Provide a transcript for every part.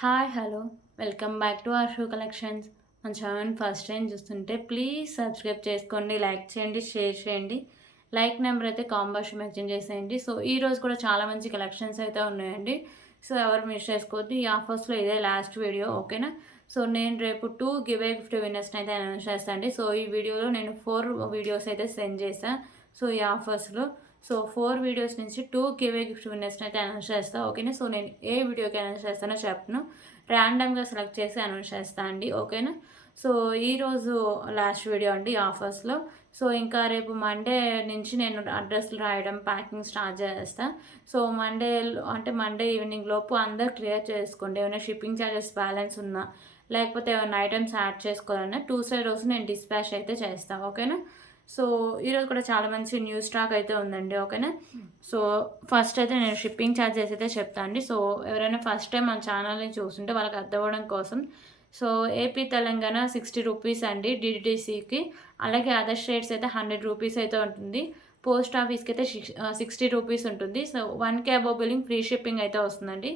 Hi hello welcome back to our shoe collections. మన channel first time చూస్తుంటే please subscribe చేసుకోండి, లైక్ చేయండి, షేర్ చేయండి. లైక్ నెంబర్ అయితే కాంబాక్స్ మెన్షన్ చేసేయండి. సో ఈరోజు కూడా చాలా మంచి కలెక్షన్స్ అయితే ఉన్నాయండి. సో ఎవరు మిస్ చేసుకోవద్దు. ఈ ఆఫర్స్లో ఇదే లాస్ట్ వీడియో, ఓకేనా? సో నేను రేపు 2 గిఫ్ట్ విన్నర్స్ని అయితే అనౌన్స్ చేస్తాను అండి. సో ఈ వీడియోలో నేను 4 వీడియోస్ అయితే సెండ్ చేశాను. సో ఈ ఆఫర్స్లో 4 వీడియోస్ నుంచి 2 గిఫ్ట్ విన్నర్స్ని అయితే అనౌన్స్ చేస్తాను, ఓకేనా? సో నేను ఏ వీడియోకి అనౌన్స్ చేస్తానో చెప్పను, ర్యాండమ్గా సెలెక్ట్ చేసి అనౌన్స్ చేస్తాను అండి, ఓకేనా? సో ఈరోజు లాస్ట్ వీడియో అండి ఆఫర్స్లో. సో ఇంకా రేపు మండే నుంచి నేను అడ్రస్లు రాయడం, ప్యాకింగ్ స్టార్ట్ చేస్తాను. సో మండే ఈవినింగ్ లోపు అందరు క్లియర్ చేసుకోండి. ఏమైనా షిప్పింగ్ ఛార్జెస్ బ్యాలెన్స్ ఉన్నా, లేకపోతే ఏమైనా ఐటమ్స్ యాడ్ చేసుకోవాలన్నా ట్యూస్డే రోజు నేను డిస్పాచ్ అయితే చేస్తాను, ఓకేనా? సో ఈరోజు కూడా చాలా మంచి న్యూ స్టాక్ అయితే ఉందండి, ఓకేనా? సో ఫస్ట్ అయితే నేను షిప్పింగ్ ఛార్జెస్ అయితే చెప్తాను అండి. సో ఎవరైనా ఫస్ట్ టైం మన ఛానల్ని చూస్తుంటే వాళ్ళకి అర్థం అవ్వడం కోసం, సో ఏపీ తెలంగాణ 60 రూపీస్ అండి డిడిటీసీకి. అలాగే అదర్ స్టేట్స్ అయితే 100 రూపీస్ అయితే ఉంటుంది. పోస్ట్ ఆఫీస్కి అయితే 60 రూపీస్ ఉంటుంది. So 1K above billing free shipping అయితే వస్తుందండి,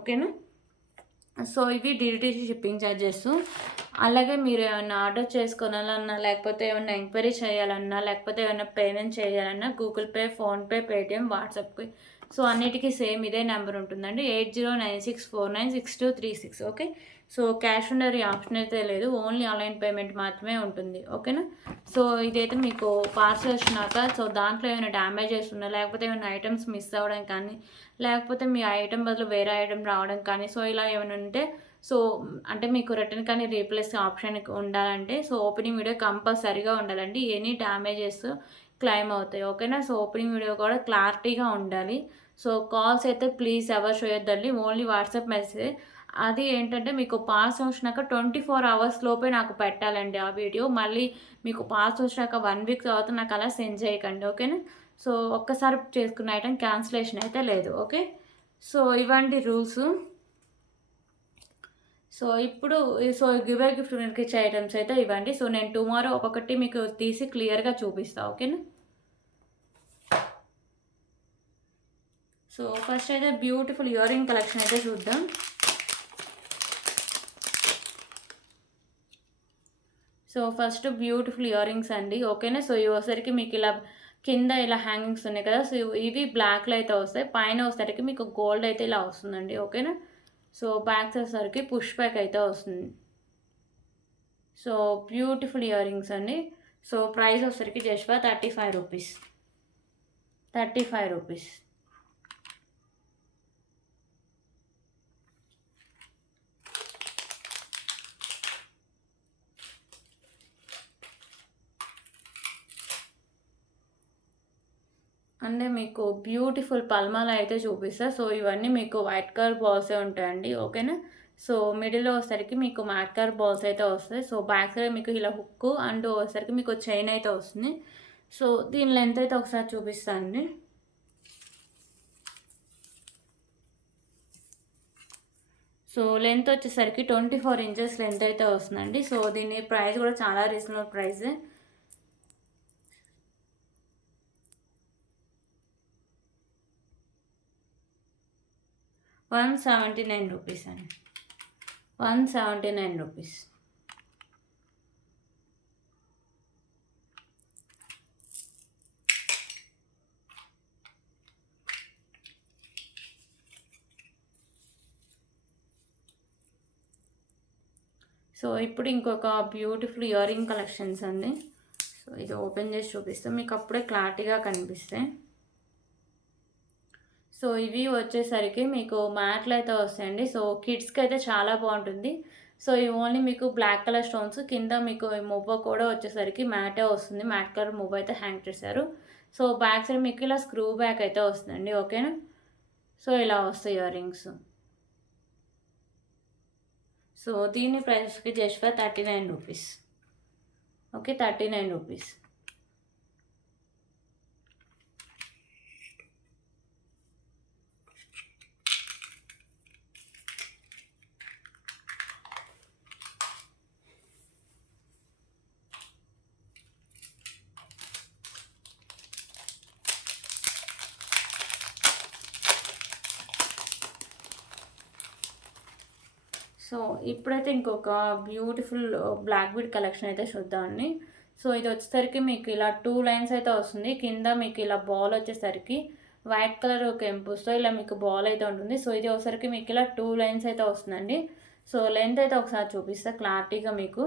ఓకేనా? సో ఇవి డిటిడిసి షిప్పింగ్ ఛార్జెస్. అలాగే మీరు ఏమైనా ఆర్డర్ చేసుకోవాలన్నా, లేకపోతే ఏమైనా ఎంక్వైరీ చేయాలన్నా, లేకపోతే ఏమైనా పేమెంట్ చేయాలన్నా గూగుల్ పే, ఫోన్పే, పేటిఎం, వాట్సాప్కి, సో అన్నిటికీ సేమ్ ఇదే నెంబర్ ఉంటుందండి, 8096496236, okay? So cash on delivery option అయితే లేదు, ఓన్లీ ఆన్లైన్ పేమెంట్ మాత్రమే ఉంటుంది, ఓకేనా? సో ఇదైతే మీకు పార్సల్ వచ్చినాక, సో దాంట్లో ఏమైనా డ్యామేజెస్ ఉన్నా, లేకపోతే ఏమైనా ఐటమ్స్ మిస్ అవ్వడం కానీ, లేకపోతే మీ ఐటమ్ బదులు వేరే ఐటమ్ రావడం కానీ, సో ఇలా ఏమైనా ఉంటే, సో అంటే మీకు రిటర్న్ కానీ రీప్లేస్ ఆప్షన్ ఉండాలంటే, సో ఓపెనింగ్ వీడియో కంపల్సరీగా ఉండాలండి. ఎనీ డ్యామేజెస్ క్లెయిమ్ అవుతాయి, ఓకేనా? సో ఓపెనింగ్ వీడియో కూడా క్లారిటీగా ఉండాలి. సో కాల్స్ అయితే ప్లీజ్ ఎవరు చేయొద్దండి, ఓన్లీ వాట్సాప్ మెసేజ్. అది ఏంటంటే మీకు పార్సల్ వచ్చినాక 24 అవర్స్ లోపే నాకు పెట్టాలండి ఆ వీడియో. మళ్ళీ మీకు పార్సల్ వచ్చినాక 1 వీక్ తర్వాత నాకు అలా సెండ్ చేయకండి, ఓకేనా? సో ఒక్కసారి చేసుకున్న ఐటమ్ క్యాన్సిలేషన్ అయితే లేదు, ఓకే? సో ఇవండి రూల్స్. సో ఇప్పుడు గిఫ్ట్ విన్నర్కి ఇచ్చే ఐటమ్స్ అయితే ఇవ్వండి. సో నేను టుమారో ఒక్కొక్కటి మీకు తీసి క్లియర్గా చూపిస్తాను, ఓకేనా? సో ఫస్ట్ అయితే బ్యూటిఫుల్ ఇయర్ రింగ్ కలెక్షన్ అయితే చూద్దాం. So first beautiful ear rings అండి, ఓకేనా? సో ఇవసరికి మీకు ఇలా కింద ఇలా హ్యాంగింగ్స్ ఉన్నాయి కదా, సో ఇవి బ్లాక్లో అయితే వస్తాయి. పైన వచ్చేసరికి మీకు గోల్డ్ అయితే ఇలా వస్తుందండి, ఓకేనా? సో బ్యాక్ వచ్చేసరికి పుష్ బ్యాక్ అయితే వస్తుంది. సో బ్యూటిఫుల్ ఇయర్ రింగ్స్ అండి. సో ప్రైస్ వచ్చేసరికి జస్ట్ 35 రూపీస్, 35 రూపీస్. అంటే మీకు బ్యూటిఫుల్ పల్మాల అయితే చూపిస్తా. సో ఇవన్నీ మీకు వైట్ కలర్ బాల్సే ఉంటాయండి, ఓకేనా? సో మిడిల్లో వచ్చేసరికి మీకు మ్యాట్ కలర్ బాల్స్ అయితే వస్తాయి. సో బ్యాక్ సైడ్ మీకు ఇలా హుక్ అండ్ వచ్చేసరికి మీకు చైన్ అయితే వస్తుంది. సో దీని లెంత్ అయితే ఒకసారి చూపిస్తాను అండి. సో లెంత్ వచ్చేసరికి 24 ఇంచెస్ లెంత్ అయితే వస్తుందండి. సో దీని ప్రైస్ కూడా చాలా రీజనబుల్ ప్రైస్, 179 రూపీస్ అండి, 179 రూపీస్. సో ఇప్పుడు ఇంకొక బ్యూటిఫుల్ ఇయర్ రింగ్ కలెక్షన్స్ అండి. సో ఇది ఓపెన్ చేసి చూపిస్తాం, మీకు అప్పుడే క్లారిటీగా కనిపిస్తాయి. సో ఇవి వచ్చేసరికి మీకు మ్యాట్లు అయితే వస్తాయండి. సో కిడ్స్కి అయితే చాలా బాగుంటుంది. సో ఇవి ఓన్లీ మీకు బ్లాక్ కలర్ స్టోన్స్, కింద మీకు మువ్వ కూడా వచ్చేసరికి మ్యాటే వస్తుంది, మ్యాట్ కలర్ మువ్వ అయితే హ్యాంగ్ చేశారు. సో బ్యాక్ సైడ్ మీకు ఇలా స్క్రూ బ్యాక్ అయితే వస్తుందండి, ఓకేనా? సో ఇలా వస్తాయి ఇయర్ రింగ్స్. సో దీని ప్రైస్కి జస్ట్ 39 రూపీస్, ఓకే? 39 రూపీస్. సో ఇప్పుడైతే ఇంకొక బ్యూటిఫుల్ బ్లాక్ బీడ్ కలెక్షన్ అయితే చూద్దామండి. సో ఇది వచ్చేసరికి మీకు ఇలా 2 లైన్స్ అయితే వస్తుంది. కింద మీకు ఇలా బాల్ వచ్చేసరికి వైట్ కలర్ కెంపుస్‌తో ఇలా మీకు బాల్ అయితే ఉంటుంది. సో ఇది వచ్చేసరికి మీకు ఇలా 2 లైన్స్ అయితే వస్తుందండి. సో లెంత్ అయితే ఒకసారి చూపిస్తా క్లారిటీగా మీకు.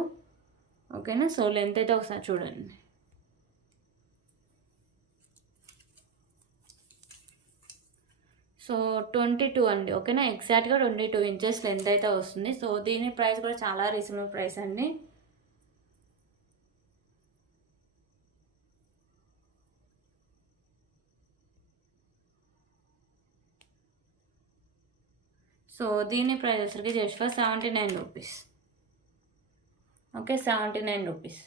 ఓకేనా? సో లెంత్ అయితే ఒకసారి చూడండి. సో 22 అండి. ఓకేనా? ఎగ్జాక్ట్‌గా 22 ఇంచెస్ లెంత్ అయితే వస్తుంది. సో దీని ప్రైస్ కూడా చాలా రీజనబుల్ ప్రైస్ అండి. సో దీని ప్రైస్ వచ్చరికి just for 79 rupees. Okay, 79 rupees.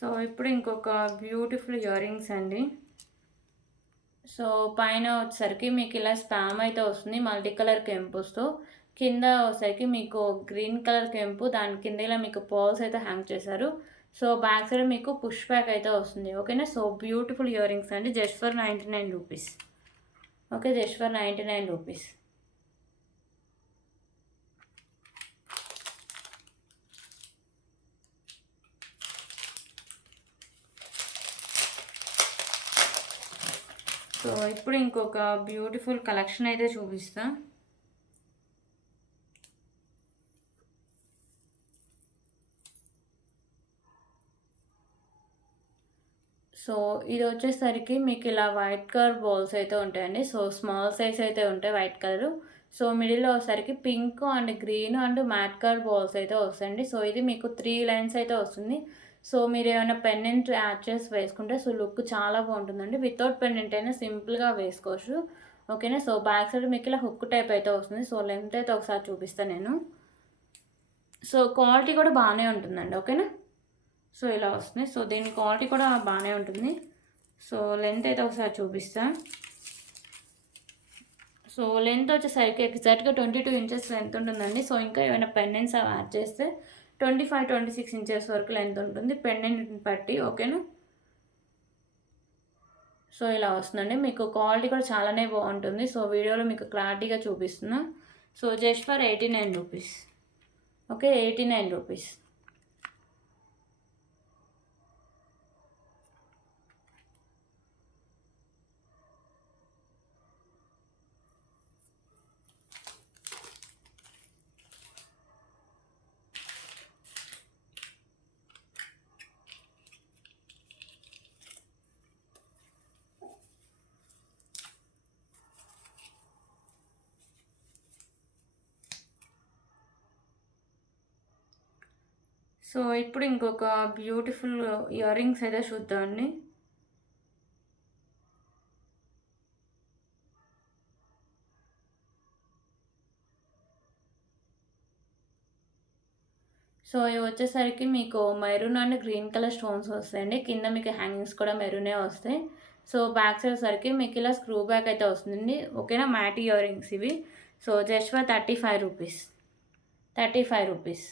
So ఇప్పుడు ఇంకొక బ్యూటిఫుల్ ఇయర్ రింగ్స్ అండి. సో పైన వచ్చేసరికి మీకు ఇలా స్పామ్ అయితే వస్తుంది మల్టీ కలర్ కెంపుస్తో. కింద వచ్చేసరికి మీకు గ్రీన్ కలర్ కెంపు, దాని కింద ఇలా మీకు పర్ల్స్ అయితే హ్యాంగ్ చేశారు. సో బ్యాక్ సైడ్ మీకు పుష్ బ్యాక్ అయితే వస్తుంది. ఓకేనా? సో బ్యూటిఫుల్ ఇయర్ రింగ్స్ అండి, just for 99 rupees. Okay, just for 99 rupees. So ఇప్పుడు ఇంకొక బ్యూటిఫుల్ కలెక్షన్ అయితే చూపిస్తా. సో ఇది వచ్చేసరికి మీకు ఇలా వైట్ కలర్ బాల్స్ అయితే ఉంటాయండి. సో స్మాల్ సైజ్ అయితే ఉంటాయి వైట్ కలర్. సో మిడిల్లో వచ్చేసరికి pink and green and matte colour balls అయితే వస్తాయండి. సో ఇది మీకు 3 లైన్స్ అయితే వస్తుంది. సో మీరు ఏమైనా పెండెంట్ యాడ్ చేసి వేసుకుంటే సో లుక్ చాలా బాగుంటుందండి. వితౌట్ పెండెంట్ అయినా సింపుల్గా వేసుకోవచ్చు. ఓకేనా? సో బ్యాక్ సైడ్ మీకు ఇలా హుక్ టైప్ అయితే వస్తుంది. సో లెంత్ అయితే ఒకసారి చూపిస్తాను నేను. సో క్వాలిటీ కూడా బాగానే ఉంటుందండి. ఓకేనా? సో ఇలా వస్తుంది. సో దీని క్వాలిటీ కూడా బాగానే ఉంటుంది. సో లెంత్ అయితే ఒకసారి చూపిస్తా. సో లెంత్ వచ్చేసరికి ఎగ్జాక్ట్గా 22 ఇంచెస్ లెంత్ ఉంటుందండి. సో ఇంకా ఏమైనా పెండెంట్స్ అవి యాడ్ చేస్తే 25, 26 ఇంచెస్ వరకు లెంత్ ఉంటుంది పెండెంట్ని బట్టి. ఓకేనా? సో ఇలా వస్తుందండి. మీకు క్వాలిటీ కూడా చాలానే బాగుంటుంది. సో వీడియోలో మీకు క్లారిటీగా చూపిస్తున్నా. So just for 89 rupees. Okay, 89 rupees. So ఇప్పుడు ఇంకొక బ్యూటిఫుల్ ఇయర్ రింగ్స్ అయితే చూద్దామండి. సో ఇవి వచ్చేసరికి మీకు maroon and green colour stones వస్తాయండి. కింద మీకు హ్యాంగింగ్స్ కూడా మెరూనే వస్తాయి. సో బ్యాక్ సైడ్ సరికి మీకు ఇలా స్క్రూ బ్యాక్ అయితే వస్తుందండి. ఓకేనా? మ్యాట్ ఇయర్ రింగ్స్ ఇవి. సో జస్ట్ ఫర్ 35 రూపీస్. 35 రూపీస్.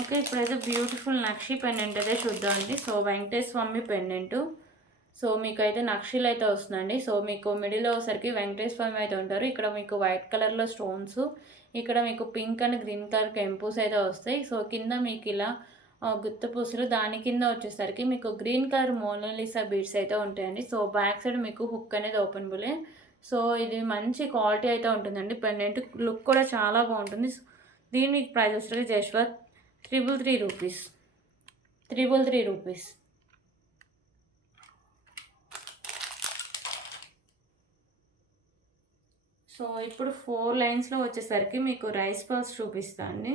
ఓకే, ఇప్పుడైతే బ్యూటిఫుల్ నక్షి పెండెంట్ అయితే చూద్దామండి. సో వెంకటేశ్వర స్వామి పెండెంటు. సో మీకైతే నక్షీలు అయితే వస్తుందండి. సో మీకు మిడిల్లో వచ్చేసరికి వెంకటేశ్వర స్వామి అయితే ఉంటారు. ఇక్కడ మీకు వైట్ కలర్లో స్టోన్స్, ఇక్కడ మీకు పింక్ అండ్ గ్రీన్ కలర్ కెంపూస్ అయితే వస్తాయి. సో కింద మీకు ఇలా గుత్త పూసలు, దాని కింద వచ్చేసరికి మీకు గ్రీన్ కలర్ మోనాలిసా బీడ్స్ అయితే ఉంటాయండి. సో బ్యాక్ సైడ్ మీకు హుక్ అనేది ఓపెన్ బులే. సో ఇది మంచి క్వాలిటీ అయితే ఉంటుందండి. పెండెంట్ లుక్ కూడా చాలా బాగుంటుంది. దీని ప్రైస్ వచ్చేసరికి జస్ట్ 333 రూపీస్. 333 రూపీస్. సో ఇప్పుడు 4 లైన్స్లో వచ్చేసరికి మీకు రైస్ పల్స్ చూపిస్తా అండి.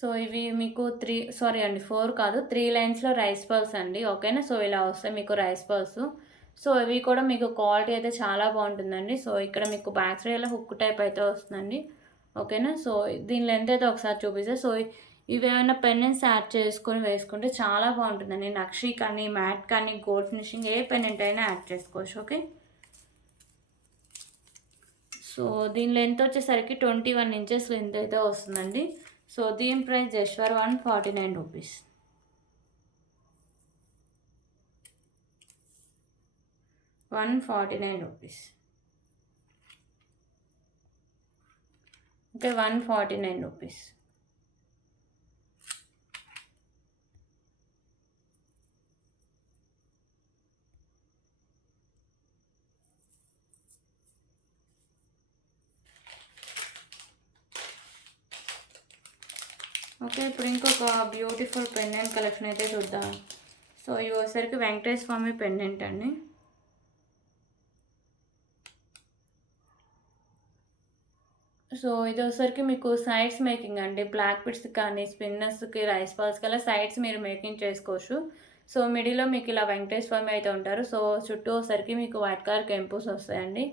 సో ఇవి మీకు 4 కాదు, 3 లైన్స్‌లో రైస్ పర్ల్స్ అండి. ఓకేనా. సో ఇలా వస్తాయి మీకు రైస్ పర్ల్స్. సో ఇవి కూడా మీకు క్వాలిటీ అయితే చాలా బాగుంటుందండి. సో ఇక్కడ మీకు బ్యాక్ సైడ్ ఇలా హుక్ టైప్ అయితే వస్తుందండి. ఓకేనా. సో దీని లెంత్ అయితే ఒకసారి చూపిస్తా. సో ఇవేమైనా పెండెంట్స్ యాడ్ చేసుకొని వేసుకుంటే చాలా బాగుంటుందండి. నక్షి కానీ, మ్యాట్ కానీ, గోల్డ్ ఫినిషింగ్ ఏ పెండెంట్ అయినా యాడ్ చేసుకోవచ్చు. ఓకే. సో దీని లెంత్ వచ్చేసరికి 21 ఇంచెస్ లెంత్ అయితే వస్తుందండి. సో దీని price just for 149 rupees. 149 rupees. Okay, 149 rupees. Okay, ఇప్పుడు ఇంకొక బ్యూటిఫుల్ పెండెంట్ కలెక్షన్ అయితే చూద్దాం. సో ఇవి వచ్చేసరికి వెంకటేశ్వర స్వామి పెండెంట్ అండి. సో ఇది వచ్చేసరికి మీకు సైడ్స్ మేకింగ్ అండి. బ్లాక్ బిట్స్ కానీ, స్పిన్నర్స్కి, రైస్ బాల్స్కి అలా సైడ్స్ మీరు మేకింగ్ చేసుకోవచ్చు. సో మిడిల్లో మీకు ఇలా వెంకటేశ్వర స్వామి అయితే ఉంటారు. సో చుట్టూ వచ్చేసరికి మీకు వైట్ కలర్ కెంపుస్ వస్తాయండి.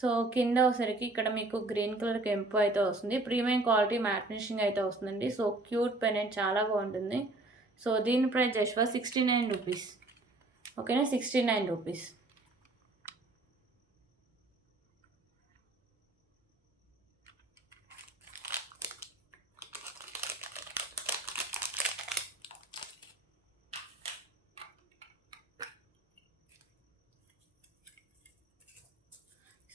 సో కింద వచ్చేసరికి ఇక్కడ మీకు గ్రీన్ కలర్ కెంపు అయితే వస్తుంది. ప్రీమియం క్వాలిటీ మ్యాట్ ఫినిషింగ్ అయితే వస్తుందండి. సో క్యూట్ పెనెంట్ చాలా బాగుంటుంది. సో దీని ప్రైస్ జస్ట్ ఫర్ 69 రూపీస్. ఓకేనా, 69 రూపీస్.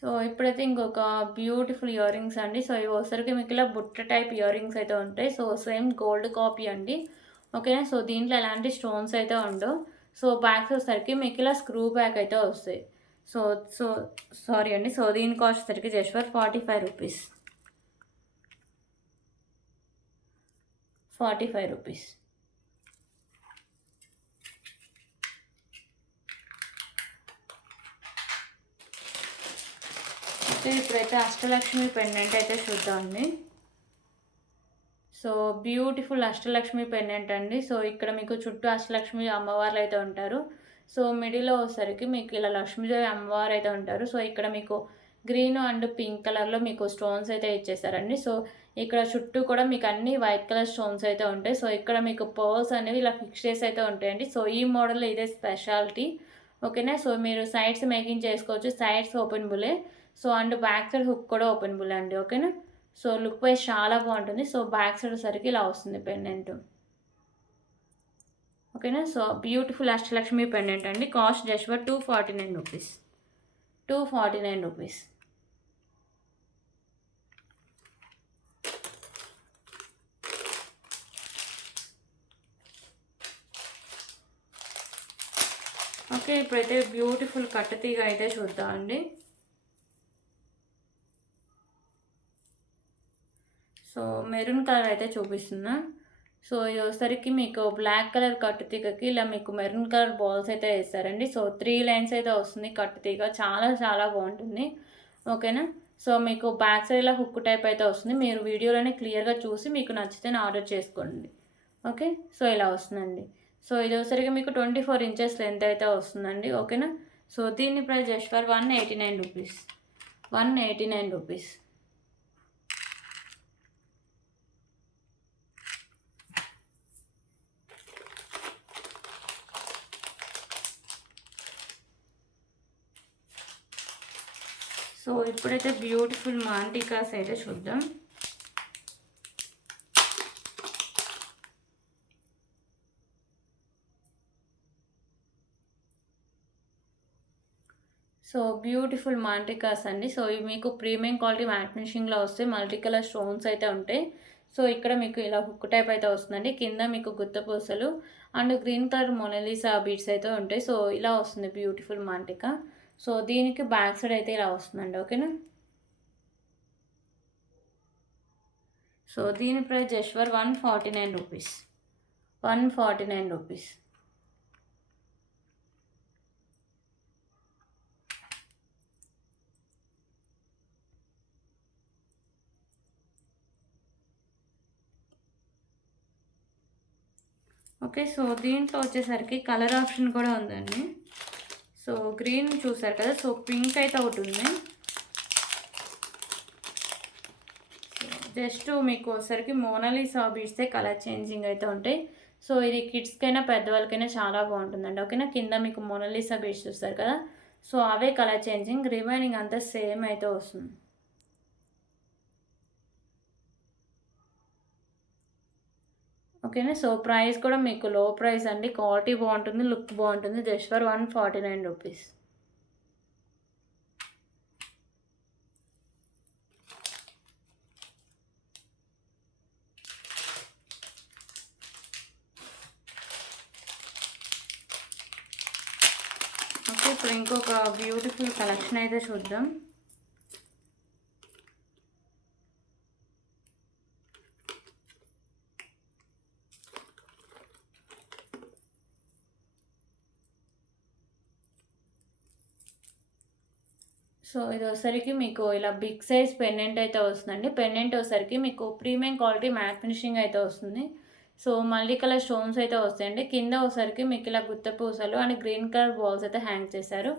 సో ఇప్పుడైతే ఇంకొక బ్యూటిఫుల్ ఇయర్ రింగ్స్ అండి. సో ఇవి వచ్చరికి మీకు ఇలా బుట్ట టైప్ ఇయర్ రింగ్స్ అయితే ఉంటాయి. సో సేమ్ గోల్డ్ కాపీ అండి. ఓకేనా. సో దీంట్లో ఎలాంటి స్టోన్స్ అయితే ఉండవు. సో బ్యాగ్స్ వచ్చేసరికి మీకు ఇలా స్క్రూ బ్యాక్ అయితే వస్తాయి. సో సో సారీ అండి. సో దీని కాస్ట్ వచ్చేసరికి జస్ట్ ఫర్ 45 రూపీస్. 45 రూపీస్. ఓకే, ఇప్పుడైతే అష్టలక్ష్మి పెండెంట్ అయితే చూద్దామండి. సో బ్యూటిఫుల్ అష్టలక్ష్మి పెండెంట్ అండి. సో ఇక్కడ మీకు చుట్టూ అష్టలక్ష్మి అమ్మవార్లు అయితే ఉంటారు. సో మిడిల్లో వచ్చేసరికి మీకు ఇలా లక్ష్మీదేవి అమ్మవారు అయితే ఉంటారు. సో ఇక్కడ మీకు గ్రీన్ అండ్ పింక్ కలర్లో మీకు స్టోన్స్ అయితే ఇచ్చేసారండి. సో ఇక్కడ చుట్టూ కూడా మీకు అన్ని వైట్ కలర్ స్టోన్స్ అయితే ఉంటాయి. సో ఇక్కడ మీకు పర్ల్స్ అనేవి ఇలా ఫిక్స్ చేసి అయితే ఉంటాయండి. సో ఈ మోడల్లో ఇదే స్పెషాలిటీ. ఓకేనా. సో మీరు సైడ్స్ మేకింగ్ చేసుకోవచ్చు. సైడ్స్ ఓపెన్ బులే. So and back side hook కూడా ఓపెన్ బుల్ అండి. ఓకేనా. సో లుక్ వైజ్ చాలా బాగుంటుంది. సో బ్యాక్ సైడ్ సరికి ఇలా వస్తుంది పెండెంట్. ఓకేనా. సో బ్యూటిఫుల్ అష్టలక్ష్మి పెండెంట్ అండి. కాస్ట్ జస్ట్ ఫర్ 249 రూపీస్. 249 రూపీస్. ఓకే, ఇప్పుడైతే బ్యూటిఫుల్ కట్టుతీగ అయితే చూద్దాం అండి. సో మెరూన్ కలర్ అయితే చూపిస్తున్నా. సో ఇది వచ్చేసరికి మీకు బ్లాక్ కలర్ కట్టుతీగకి ఇలా మీకు మెరూన్ కలర్ బాల్స్ అయితే వేస్తారండి. సో 3 లైన్స్ అయితే వస్తుంది కట్టుతీగ. చాలా చాలా బాగుంటుంది. ఓకేనా. సో మీకు బ్యాక్ సైడ్ ఇలా హుక్ టైప్ అయితే వస్తుంది. మీరు వీడియోలోనే క్లియర్గా చూసి మీకు నచ్చితే ఆర్డర్ చేసుకోండి. ఓకే. సో ఇలా వస్తుందండి. సో ఇది వచ్చేసరికి మీకు 24 ఇంచెస్ లెంత్ అయితే వస్తుందండి. ఓకేనా. సో దీని ప్రైస్ జస్ట్ ఫర్ 189 రూపీస్. 189 రూపీస్. సో ఇప్పుడైతే బ్యూటిఫుల్ మాంటికాస్ అయితే చూద్దాం. సో బ్యూటిఫుల్ మాంటికాస్ అండి. సో ఇవి మీకు ప్రీమియం క్వాలిటీ మ్యాట్ ఫినిషింగ్లో వస్తాయి. మల్టీ కలర్ స్టోన్స్ అయితే ఉంటాయి. సో ఇక్కడ మీకు ఇలా హుక్ టైప్ అయితే వస్తుందండి. కింద మీకు గుత్తపూసలు and green colour Mona Lisa beads అయితే ఉంటాయి. సో ఇలా వస్తుంది బ్యూటిఫుల్ మాంటికా. సో దీనికి బ్యాక్ సైడ్ అయితే ఇలా వస్తుందండి. ఓకేనా. సో దీని price just for 149 rupees. 149 rupees. Okay. So దీంట్లో వచ్చేసరికి కలర్ ఆప్షన్ కూడా ఉందండి. సో గ్రీన్ చూసారు కదా, సో పింక్ అయితే ఒకటి ఉంది. జస్ట్ మీకు వచ్చేసరికి మోనాలిసా బీడ్సే కలర్ చేంజింగ్ అయితే ఉంటాయి. సో ఇది కిడ్స్కైనా పెద్దవాళ్ళకైనా చాలా బాగుంటుందండి. ఓకేనా, కింద మీకు మోనాలిసా బీడ్స్ చూస్తారు కదా, సో అవే కలర్ చేంజింగ్, రిమైనింగ్ అంతా సేమ్ అయితే వస్తుంది. ఓకేనా, సో ప్రైస్ కూడా మీకు లో ప్రైస్ అండి, క్వాలిటీ బాగుంటుంది, లుక్ బాగుంటుంది, జస్ట్ ఫర్ 149 రూపీస్. ఓకే, ఇప్పుడు ఇంకొక బ్యూటిఫుల్ కలెక్షన్ అయితే చూద్దాం. సో ఇది వచ్చేసరికి మీకు ఇలా బిగ్ సైజ్ పెండెంట్ అయితే వస్తుందండి. పెండెంట్ వచ్చేసరికి మీకు ప్రీమియం క్వాలిటీ మ్యాట్ ఫినిషింగ్ అయితే వస్తుంది. సో మల్టీ కలర్ స్టోన్స్ అయితే వస్తాయండి. కింద వచ్చేసరికి మీకు ఇలా గుత్త పూసలు అండ్ గ్రీన్ కలర్ బాల్స్ అయితే హ్యాంగ్ చేశారు.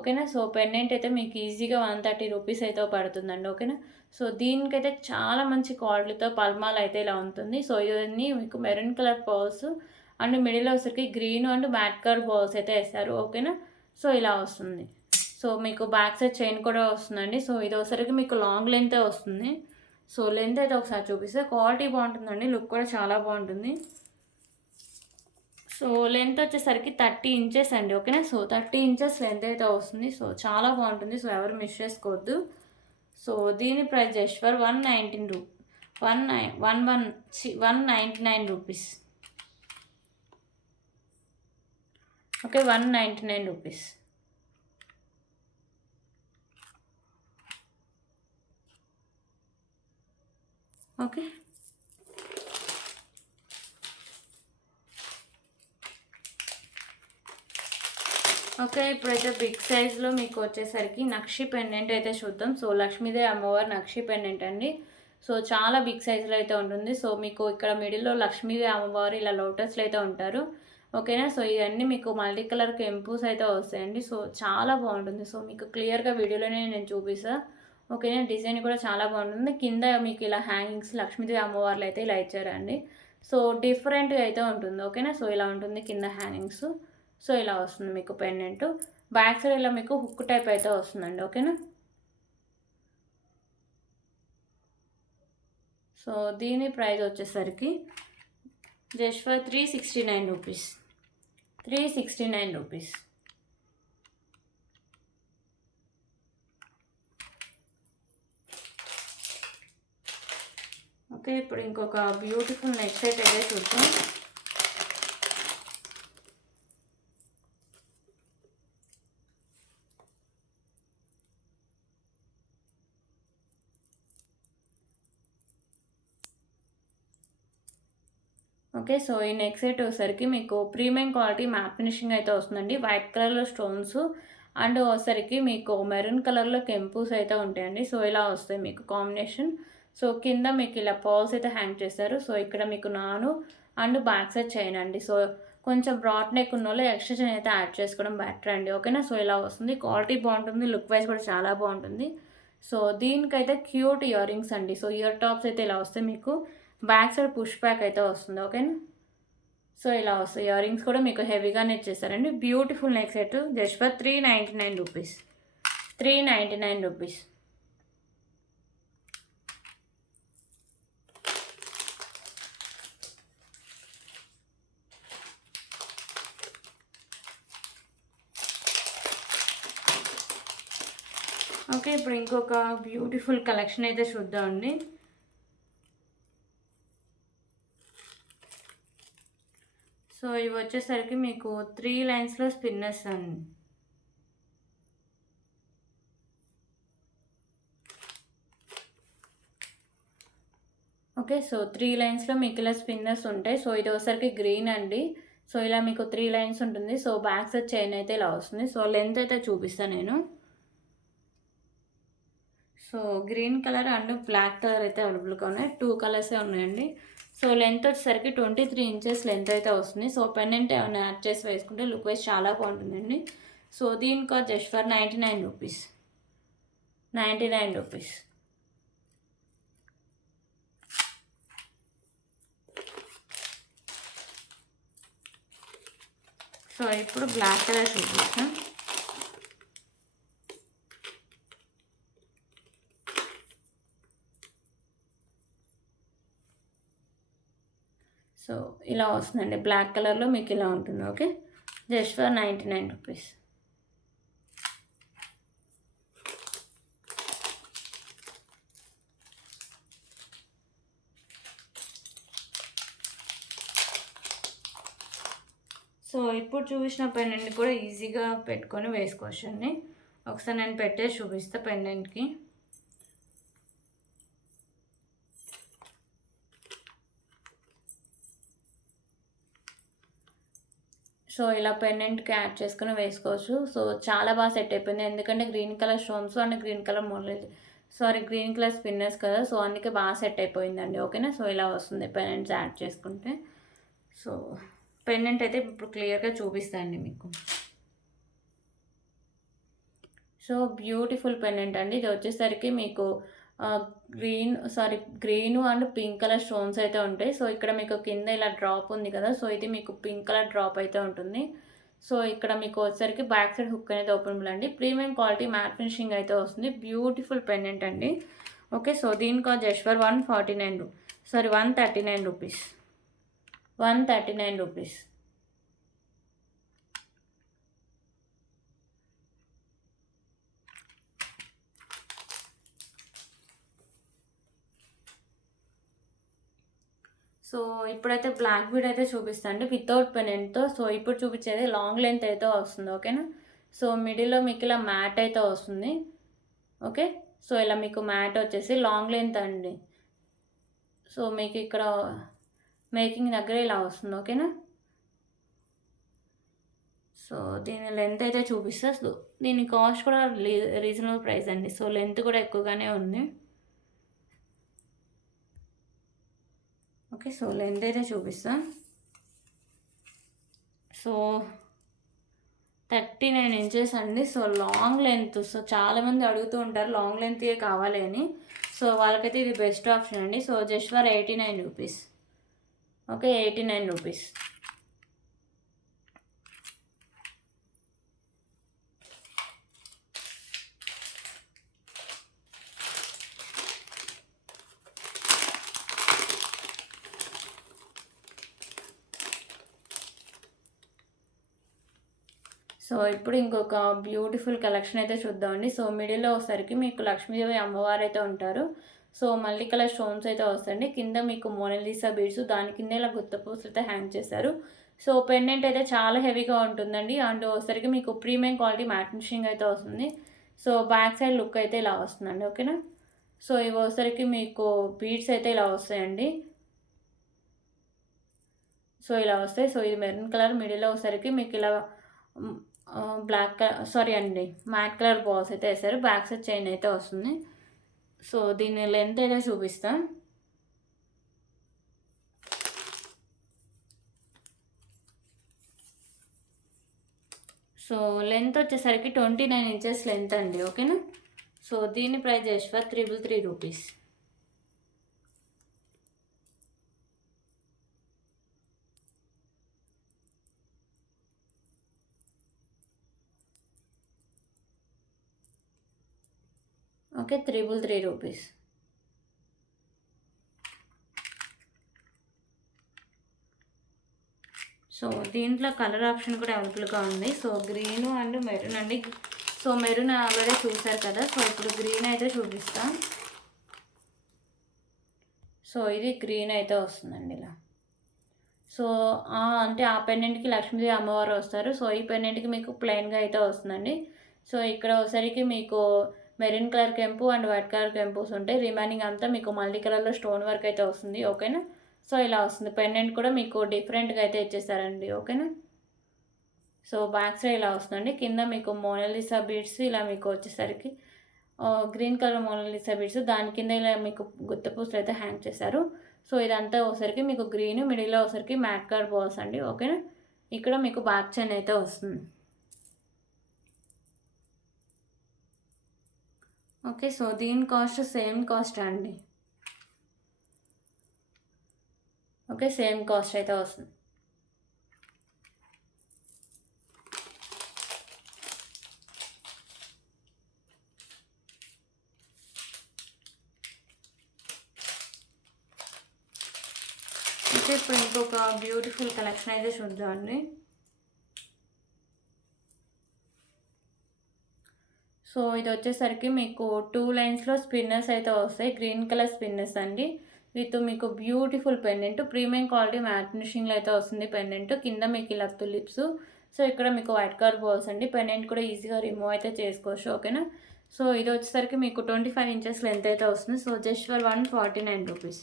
ఓకేనా, సో పెండెంట్ అయితే మీకు ఈజీగా 130 రూపీస్ అయితే పడుతుందండి. ఓకేనా, సో దీనికైతే చాలా మంచి క్వాలిటీతో పల్మాల్ అయితే ఇలా ఉంటుంది. సో ఇవన్నీ మీకు maroon colour balls and middle వచ్చేసరికి green and matte colour balls అయితే వేస్తారు. ఓకేనా, సో ఇలా వస్తుంది. సో మీకు బ్యాక్ సైడ్ చైన్ కూడా వస్తుందండి. సో ఇది ఒకసారికి మీకు లాంగ్ లెంత్ వస్తుంది. సో లెంత్ అయితే ఒకసారి చూపిస్తే క్వాలిటీ బాగుంటుందండి, లుక్ కూడా చాలా బాగుంటుంది. సో లెంత్ వచ్చేసరికి 30 ఇంచెస్ అండి. ఓకేనా, సో 30 ఇంచెస్ లెంత్ అయితే వస్తుంది. సో చాలా బాగుంటుంది, సో ఎవరు మిస్ చేసుకోవద్దు. సో దీని price just for 199 rupees. Okay, 199 rupees. Okay, okay, ఇప్పుడైతే బిగ్ సైజ్లో మీకు వచ్చేసరికి నక్షి పెండెంట్ అయితే చూద్దాం. సో లక్ష్మీదేవి అమ్మవారి నక్షి పెండెంట్ అండి. సో చాలా బిగ్ సైజులో అయితే ఉంటుంది. సో మీకు ఇక్కడ మిడిల్లో లక్ష్మీదేవి అమ్మవారు ఇలా లోటస్లో అయితే ఉంటారు. ఓకేనా, సో ఇవన్నీ మీకు మల్టీ కలర్ కెంపూస్ అయితే వస్తాయండి. సో చాలా బాగుంటుంది. సో మీకు క్లియర్గా వీడియోలోనే నేను చూపిస్తాను. ఓకేనా, డిజైన్ కూడా చాలా బాగుంటుంది. కింద మీకు ఇలా హ్యాంగింగ్స్ లక్ష్మీదేవి అమ్మవార్లు అయితే ఇలా ఇచ్చారండి. సో డిఫరెంట్గా అయితే ఉంటుంది. ఓకేనా, సో ఇలా ఉంటుంది కింద హ్యాంగింగ్స్. సో ఇలా వస్తుంది మీకు పెండెంట్. బ్యాక్ సైడ్ ఇలా మీకు హుక్ టైప్ అయితే వస్తుందండి. ఓకేనా, సో దీని ప్రైస్ వచ్చేసరికి జస్ట్ ఫర్ 369 రూపీస్. 369 రూపీస్. ఓకే, ఇప్పుడు ఇంకొక బ్యూటిఫుల్ నెక్ సెట్ అయితే చూద్దాం. ఓకే, సో ఈ నెక్ సెట్ వచ్చేసరికి మీకు ప్రీమియం క్వాలిటీ మ్యాట్ ఫినిషింగ్ అయితే వస్తుందండి. వైట్ కలర్లో స్టోన్స్ అండ్ వచ్చేసరికి మీకు మెరూన్ కలర్లో కెంపూస్ అయితే ఉంటాయండి. సో ఇలా వస్తాయి మీకు కాంబినేషన్. సో కింద మీకు ఇలా పర్ల్స్ అయితే హ్యాంగ్ చేస్తారు. సో ఇక్కడ మీకు నాను అండ్ బ్యాక్ సైడ్ చైన్ అండి. సో కొంచెం బ్రాడ్ నెక్ ఉన్న వాళ్ళు ఎక్స్ట్రా చైన్ అయితే యాడ్ చేసుకోవడం బెటర్ అండి. ఓకేనా, సో ఇలా వస్తుంది, క్వాలిటీ బాగుంటుంది, లుక్ వైజ్ కూడా చాలా బాగుంటుంది. సో దీనికైతే క్యూట్ ఇయర్ రింగ్స్ అండి. సో ఇయర్ టాప్స్ అయితే ఇలా వస్తాయి మీకు. బ్యాక్ సైడ్ పుష్ బ్యాక్ అయితే వస్తుంది. ఓకేనా, సో ఇలా వస్తాయి. ఇయర్ రింగ్స్ కూడా మీకు హెవీగానే ఇచ్చేస్తారండి. Beautiful neck set just for 399 rupees. 399 rupees. Okay, ఇప్పుడు ఇంకొక బ్యూటిఫుల్ కలెక్షన్ అయితే చూద్దామండి. సో ఇవి వచ్చేసరికి మీకు 3 లైన్స్లో స్పిన్నర్స్ అండి. ఓకే, సో 3 లైన్స్లో మీకు ఇలా స్పిన్నర్స్ ఉంటాయి. సో ఇది ఒకసారికి గ్రీన్ అండి. సో ఇలా మీకు 3 లైన్స్ ఉంటుంది. సో బ్యాక్ సైడ్ చైన్ అయితే ఇలా వస్తుంది. సో లెంత్ అయితే చూపిస్తాను నేను. So green colour and black colour అయితే అవైలబుల్గా ఉన్నాయి. 2 కలర్సే ఉన్నాయండి. సో లెంత్ వచ్చేసరికి 23 ఇంచెస్ లెంత్ అయితే వస్తుంది. సో పెండెంట్ ఏమైనా యాడ్ చేసి వేసుకుంటే లుక్ వైజ్ చాలా బాగుంటుందండి. సో దీని కాస్ట్ జస్ట్ ఫర్ 99 రూపీస్. 99 రూపీస్. సో ఇప్పుడు బ్లాక్ కలర్ చూపిస్తాను. సో ఇలా వస్తుందండి, బ్లాక్ కలర్లో మీకు ఇలా ఉంటుంది. Okay, just for 99 rupees. So ఇప్పుడు చూపించిన పెండెంట్ కూడా ఈజీగా పెట్టుకొని వేసుకోవచ్చు అండి. ఒకసారి నేను పెట్టేసి చూపిస్తా పెండెంట్కి. సో ఇలా పెండెంట్కి యాడ్ చేసుకుని వేసుకోవచ్చు. సో చాలా బాగా సెట్ అయిపోయింది, ఎందుకంటే green colour stones and green colour model, green colour spinners కదా, సో అందుకే బాగా సెట్ అయిపోయిందండి. ఓకేనా, సో ఇలా వస్తుంది పెండెంట్స్ యాడ్ చేసుకుంటే. సో పెండెంట్ అయితే ఇప్పుడు క్లియర్గా చూపిస్తానండి మీకు. సో బ్యూటిఫుల్ పెండెంట్ అండి. ఇది వచ్చేసరికి మీకు green and pink colour stones అయితే ఉంటాయి. సో ఇక్కడ మీకు కింద ఇలా డ్రాప్ ఉంది కదా, సో ఇది మీకు పింక్ కలర్ డ్రాప్ అయితే ఉంటుంది. సో ఇక్కడ మీకు వచ్చేసరికి బ్యాక్ సైడ్ హుక్ అనేది ఓపెనబుల్ అండి. ప్రీమియం క్వాలిటీ మ్యాట్ ఫినిషింగ్ అయితే వస్తుంది. బ్యూటిఫుల్ పెండెంట్ అండి. ఓకే, సో దీని కాస్ట్ జస్ట్ ఫర్ 139 రూపీస్. 139 రూపీస్. సో ఇప్పుడైతే బ్లాక్ బీడ్ అయితే చూపిస్తాను అండి, వితౌట్ పెండెంట్తో. సో ఇప్పుడు చూపించేది లాంగ్ లెంత్ అయితే వస్తుంది. ఓకేనా, సో మిడిల్లో మీకు ఇలా మ్యాట్ అయితే వస్తుంది. ఓకే, సో ఇలా మీకు మ్యాట్ వచ్చేసి లాంగ్ లెంత్ అండి. సో మీకు ఇక్కడ మేకింగ్ దగ్గర ఇలా వస్తుంది. ఓకేనా, సో దీని లెంత్ అయితే చూపిస్తా. సో దీని కాస్ట్ కూడా రీజనబుల్ ప్రైస్ అండి. సో లెంత్ కూడా ఎక్కువగానే ఉంది. ఓకే, సో లెంత్ అయితే చూపిస్తా. సో 39 ఇంచెస్ అండి. So long length. సో చాలామంది అడుగుతూ ఉంటారు లాంగ్ లెంత్యే కావాలి అని. సో వాళ్ళకైతే ఇది బెస్ట్ ఆప్షన్ అండి. So just for 89 rupees. Okay, 89 rupees. So ఇప్పుడు ఇంకొక బ్యూటిఫుల్ కలెక్షన్ అయితే చూద్దామండి. సో మిడిల్లో వచ్చేసరికి మీకు లక్ష్మీదేవి అమ్మవారు అయితే ఉంటారు. సో మల్టీ కలర్ స్టోన్స్ అయితే వస్తాయండి. కింద మీకు మోనాలిసా బీడ్స్, దాని కింద ఇలా గుత్త పూసలు అయితే హ్యాంగ్ చేశారు. సో పెండెంట్ అయితే చాలా హెవీగా ఉంటుందండి. అండ్ వచ్చేసరికి మీకు ప్రీమియం క్వాలిటీ మ్యాట్ ఫినిషింగ్ అయితే వస్తుంది. సో బ్యాక్ సైడ్ లుక్ అయితే ఇలా వస్తుందండి. ఓకేనా, సో ఇవి వచ్చేసరికి మీకు బీడ్స్ అయితే ఇలా వస్తాయండి. సో ఇలా వస్తాయి. సో ఇది మెరూన్ కలర్, మిడిల్లో వచ్చేసరికి మీకు ఇలా బ్లాక్ కలర్ అండి మ్యాట్ కలర్ బాల్స్ అయితే వేసారు. బ్యాక్ సైడ్ చైన్ అయితే వస్తుంది. సో దీని లెంత్ అయితే చూపిస్తాం. సో లెంత్ వచ్చేసరికి 29 ఇంచెస్ లెంత్ అండి. ఓకేనా, సో దీని price just for 333 rupees. Okay, 333 rupees. So దీంట్లో కలర్ ఆప్షన్ కూడా అవైలబుల్గా ఉంది. సో గ్రీన్ అండ్ మెరూన్ అండి. సో మెరూన్ ఆల్రెడీ చూసారు కదా, సో ఇప్పుడు గ్రీన్ అయితే చూపిస్తాం. సో ఇది గ్రీన్ అయితే వస్తుందండి ఇలా. సో అంటే ఆ పెండెంట్కి లక్ష్మీదేవి అమ్మవారు వస్తారు. సో ఈ పెండెంట్కి మీకు ప్లెయిన్గా అయితే వస్తుందండి. సో ఇక్కడ వచ్చేసరికి మీకు మెరూన్ కలర్ కెంపు అండ్ వైట్ కలర్ కెంపుస్ ఉంటాయి. రిమైనింగ్ అంతా మీకు మల్టీ కలర్లో స్టోన్ వర్క్ అయితే వస్తుంది. ఓకేనా, సో ఇలా వస్తుంది. పెండెంట్ కూడా మీకు డిఫరెంట్గా అయితే ఇచ్చేసారండి. ఓకేనా, సో బ్యాక్ సైడ్ ఇలా వస్తుందండి. కింద మీకు మోనాలిసా బీడ్స్ ఇలా మీకు వచ్చేసరికి గ్రీన్ కలర్ మోనాలిసా బీడ్స్, దాని కింద ఇలా మీకు గుత్త పూసలు అయితే హ్యాంగ్ చేశారు. సో ఇదంతా ఒకసారికి మీకు గ్రీన్, మిడిల్లో ఒకసారికి మ్యాట్ కలర్ బాల్స్ అండి. ఓకేనా, ఇక్కడ మీకు బ్యాక్ చైన్ అయితే వస్తుంది. ఓకే, సో దీని కాస్ట్ సేమ్ కాస్ట్ అండి. ఓకే, సేమ్ కాస్ట్ అయితే వస్తుంది. ఓకే, ఇప్పుడు ఇంకొక బ్యూటిఫుల్ కలెక్షన్ అయితే చూద్దామండి. సో ఇది వచ్చేసరికి మీకు 2 లైన్స్లో స్పిన్నర్స్ అయితే వస్తాయి. గ్రీన్ కలర్ స్పిన్నర్స్ అండి, విత్ మీకు beautiful pendant, premium quality matte ఫినిషింగ్లో అయితే వస్తుంది పెండెంట్. కింద మీకు ఇలా తులిప్స్, సో ఇక్కడ మీకు వైట్ కలర్ బాల్స్ అండి. పెండెంట్ కూడా ఈజీగా రిమూవ్ అయితే చేసుకోవచ్చు. ఓకేనా, సో ఇది వచ్చేసరికి మీకు 25 ఇంచెస్ లెంత్ అయితే వస్తుంది. So just for 149 rupees,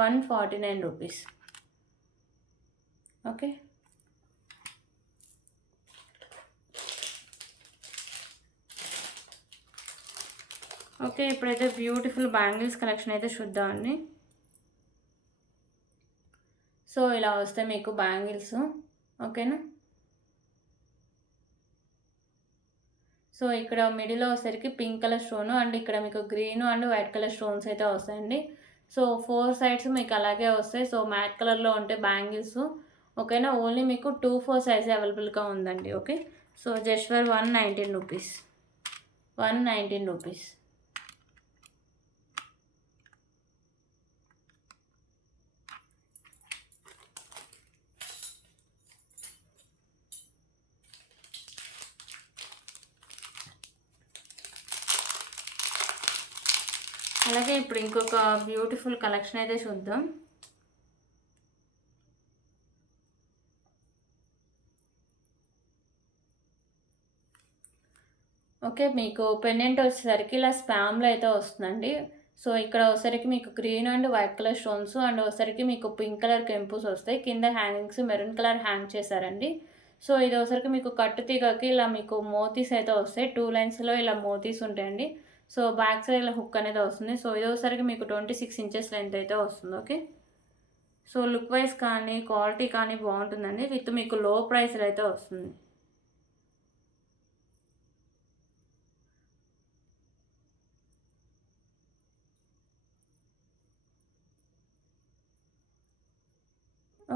149 rupees. Okay, okay, ఇప్పుడైతే బ్యూటిఫుల్ బ్యాంగిల్స్ కలెక్షన్ అయితే చూద్దామండి. సో ఇలా వస్తాయి మీకు బ్యాంగిల్స్. ఓకేనా, సో ఇక్కడ మిడిల్లో వచ్చేసరికి పింక్ కలర్ స్టోన్ అండ్ ఇక్కడ మీకు green and white colour stones అయితే వస్తాయండి. సో 4 సైడ్స్ మీకు అలాగే వస్తాయి. సో మ్యాట్ కలర్లో ఉంటాయి బ్యాంగిల్స్. ఓకేనా, ఓన్లీ మీకు 2-4 సైజ్ అవైలబుల్గా ఉందండి. ఓకే, సో జస్ట్ ఫర్ 119 రూపీస్, 119 రూపీస్. అలాగే ఇప్పుడు ఇంకొక బ్యూటిఫుల్ కలెక్షన్ అయితే చూద్దాం. ఓకే, మీకు పెండెంట్ వచ్చేసరికి ఇలా స్పామ్లో అయితే వస్తుందండి. సో ఇక్కడ వచ్చేసరికి మీకు green and white colour stones and వచ్చేసరికి మీకు పింక్ కలర్ కెంపుస్ వస్తాయి. కింద హ్యాంగింగ్స్ మెరూన్ కలర్ హ్యాంగ్ చేశారండి. సో ఇది వచ్చేసరికి మీకు కట్టు తీగకి ఇలా మీకు మోతీస్ అయితే వస్తాయి. 2 లైన్స్లో ఇలా మోతీస్ ఉంటాయండి. సో బ్యాక్ సైడ్ ఇలా హుక్ అనేది వస్తుంది. సో ఇది వచ్చేసరికి మీకు 26 ఇంచెస్ లెంత్ అయితే వస్తుంది. ఓకే, సో లుక్ వైజ్ కానీ క్వాలిటీ కానీ బాగుంటుందండి. విత్ మీకు లో ప్రైస్లో అయితే వస్తుంది.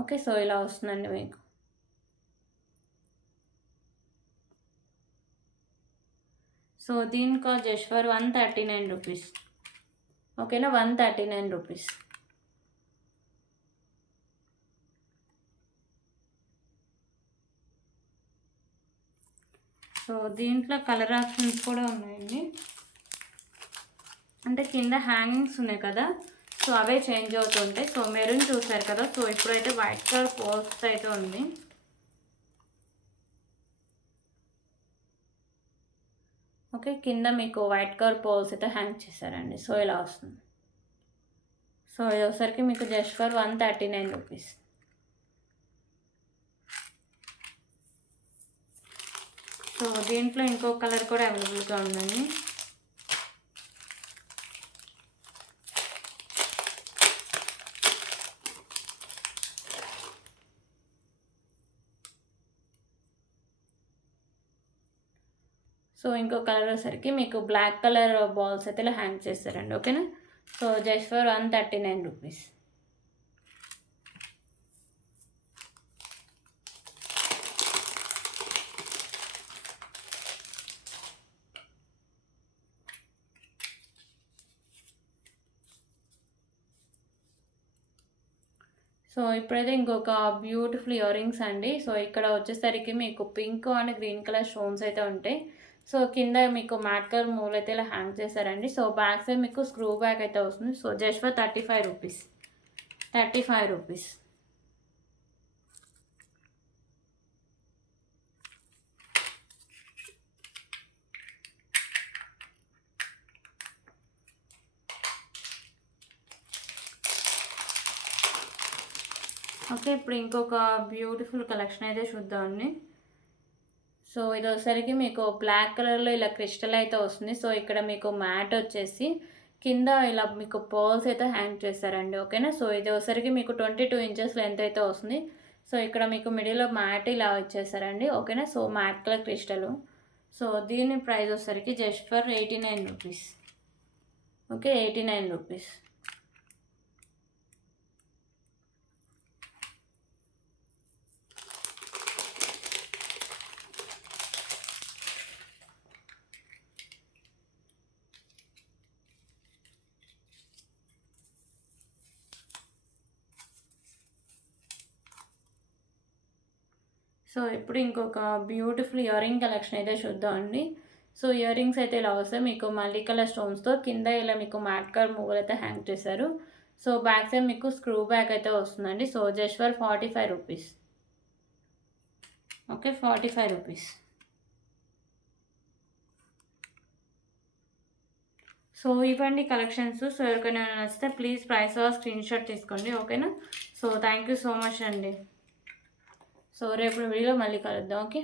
ఓకే, సో ఇలా వస్తుందండి మీకు. సో దీని కాస్ట్ జస్ట్ ఫర్ 139 రూపీస్. ఓకేనా, 139 రూపీస్. సో దీంట్లో కలర్ ఆప్షన్స్ కూడా ఉన్నాయండి. అంటే కింద హ్యాంగింగ్స్ ఉన్నాయి కదా, సో అవే చేంజ్ అవుతుంటాయి. సో మెరూన్ చూసారు కదా, సో ఇప్పుడైతే వైట్ కలర్ పోస్ట్ అయితే ఉంది. ఓకే, కింద మీకు వైట్ కలర్ పోల్స్ అయితే హ్యాంగ్ చేశారండి. సో ఇలా వస్తుంది. సో ఇది ఒకసారికి మీకు జస్ట్ ఫర్ 139 రూపీస్. సో దీంట్లో ఇంకో కలర్ కూడా అవైలబుల్గా ఉందండి. సో ఇంకో కలర్ వచ్చేసరికి మీకు బ్లాక్ కలర్ బాల్స్ అయితే ఇలా హ్యాంగ్ చేస్తారండి. ఓకేనా, so just for 139 rupees. So ఇప్పుడైతే ఇంకొక బ్యూటిఫుల్ ఇయర్ రింగ్స్ అండి. సో ఇక్కడ వచ్చేసరికి మీకు pink and green colour stones అయితే ఉంటాయి. సో కింద మీకు మ్యాట్ కలర్ మూలు అయితే ఇలా హ్యాంగ్ చేశారండి. సో బ్యాక్ సైడ్ మీకు స్క్రూ బ్యాక్ అయితే వస్తుంది. సో జస్ట్ ఫర్ 35 రూపీస్, 35 రూపీస్. ఓకే, ఇప్పుడు ఇంకొక బ్యూటిఫుల్ కలెక్షన్ అయితే చూద్దామండి. సో ఇది వచ్చేసరికి మీకు బ్లాక్ కలర్లో ఇలా క్రిస్టల్ అయితే వస్తుంది. సో ఇక్కడ మీకు మ్యాట్ వచ్చేసి కింద ఇలా మీకు పర్ల్స్ అయితే హ్యాంగ్ చేస్తారండి. ఓకేనా. సో ఇది వచ్చేసరికి మీకు 22 ఇంచెస్ లెంత్ అయితే వస్తుంది. సో ఇక్కడ మీకు మిడిల్‌లో మ్యాట్ ఇలా ఇచ్చేసారండి. ఓకేనా. So mat colour crystal. So దీని ప్రైస్ వచ్చేసరికి just for 89 rupees. Okay, 89 rupees. So ఇప్పుడు ఇంకొక బ్యూటిఫుల్ ఇయర్ రింగ్ కలెక్షన్ అయితే చూద్దామండి. సో ఇయర్ రింగ్స్ అయితే ఇలా వస్తాయి మీకు మల్టీ కలర్ స్టోన్స్తో. కింద ఇలా మీకు మ్యాట్ కలర్ మువ్వలు అయితే హ్యాంగ్ చేశారు. సో బ్యాక్ సైడ్ మీకు స్క్రూ బ్యాక్ అయితే వస్తుందండి. So just for 45 rupees. Okay, 45 rupees. So ఇవ్వండి కలెక్షన్స్. సో ఎవరికైనా నచ్చితే ప్లీజ్ ప్రైస్ స్క్రీన్ షాట్ తీసుకోండి. ఓకేనా. So thank you so much అండి. సో రేపు వీడియోలో మళ్ళీ కలుద్దాం. ఓకే.